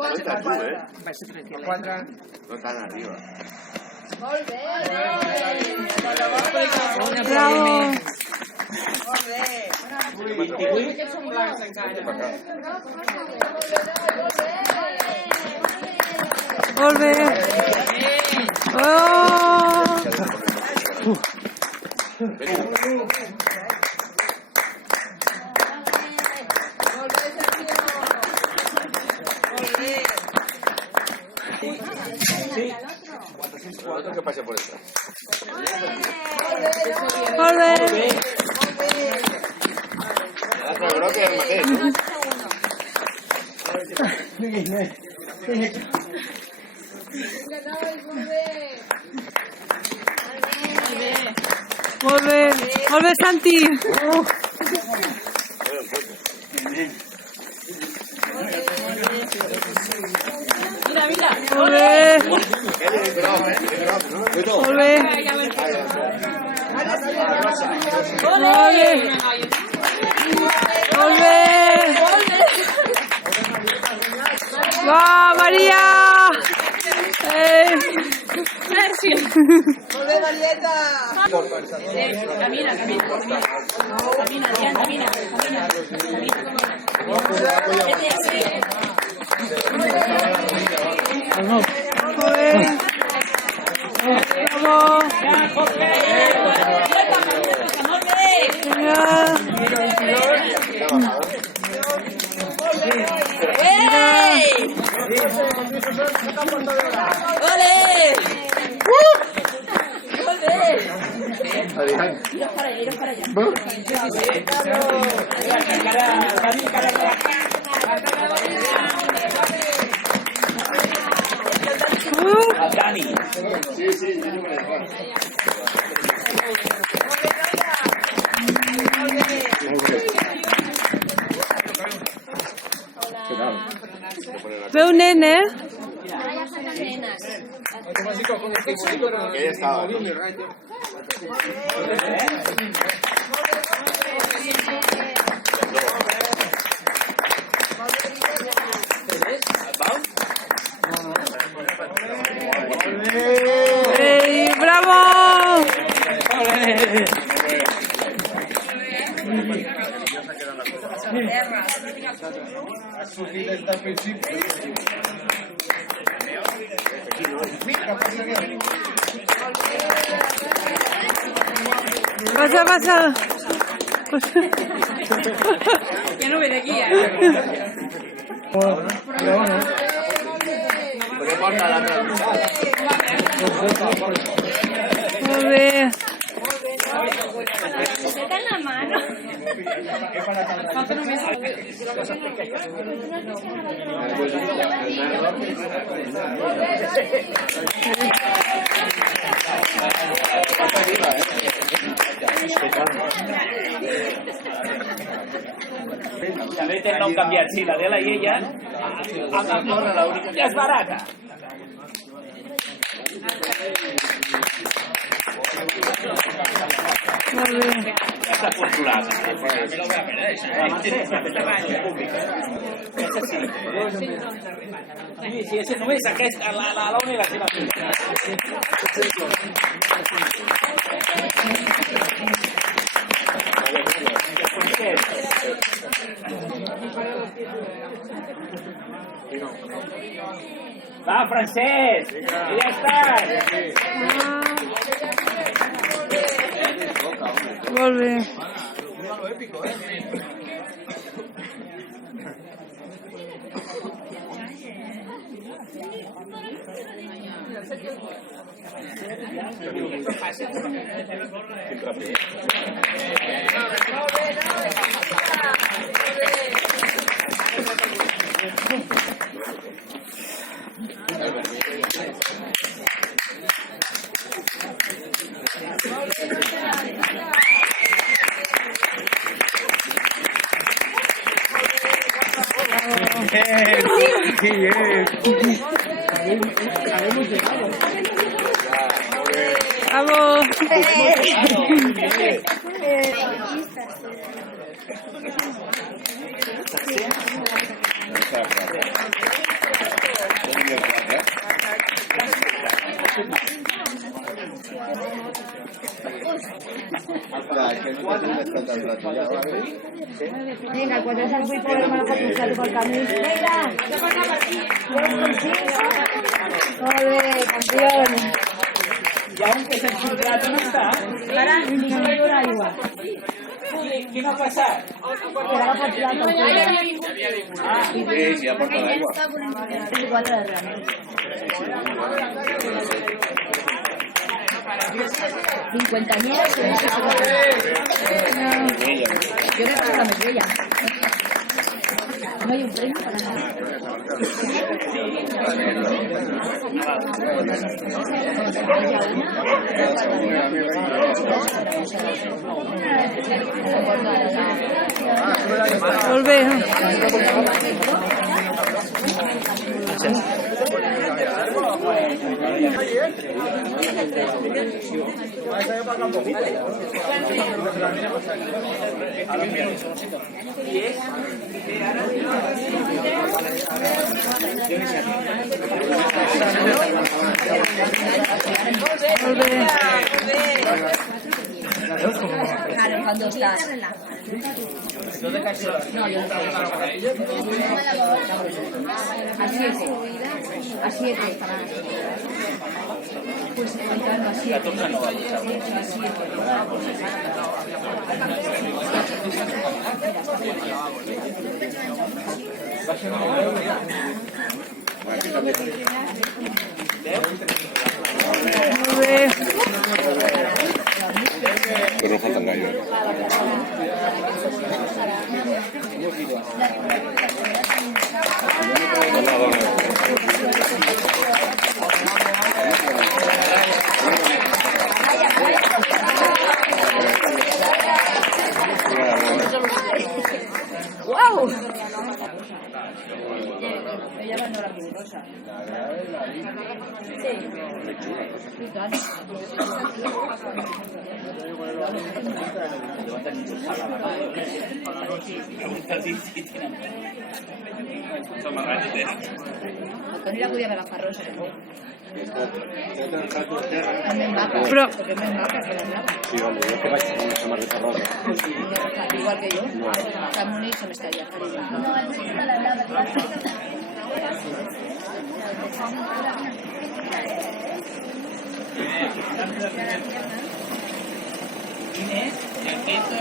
Suelta tú, No tan arriba. Bravo. Molt bé. Oh! Otro que pase por eso. Molt bé. Creo que es Molt bé. Molt bé, Santi. Mira, mira. Molt bé. Molt bé. Molt bé. Molt bé. Va, Maria. Gràcies. Molt bé, Marieta. Camina, camina. Molt bé. Bravo. Iros para allá. Dani. Veu nene? Que ya estaba. Ei, bravo! Pasa. Ya no ve de aquí, Molt bé. Se da en la mano. També té el nom canviat, sí, l'Adela i ella han de córrer l'única que és barata. Molt bé. Està controlada. Me lo voy a perder, sí, ese només aquesta, la única que va Va, Francesc, ja estàs. Molt bé. Bravo. Venga, cuando seas muy pobre me lo puedes usar por el camino. Venga, ¡ole, campeón! Y aunque se encuentra, no está. Ara, ni una hora igual. ¿Qué va a pasar? Serà la partida del Sí, sí, ha portado agua. 24 de Real. 50.000 yo no sé la medalla. No hay un premio para nada. Volve. Claro, cuando estás. No, yo no. A 7. Pues a 7. Pero no faltan gallos. ¡Wow! Ella va no la peligrosa. Sí. Antonio la podía ver agafar rosa. Però, Sí, home, jo que vaig amb una samarreta rosa. Igual que yo. Ramón y se me estaría. Inés, el queso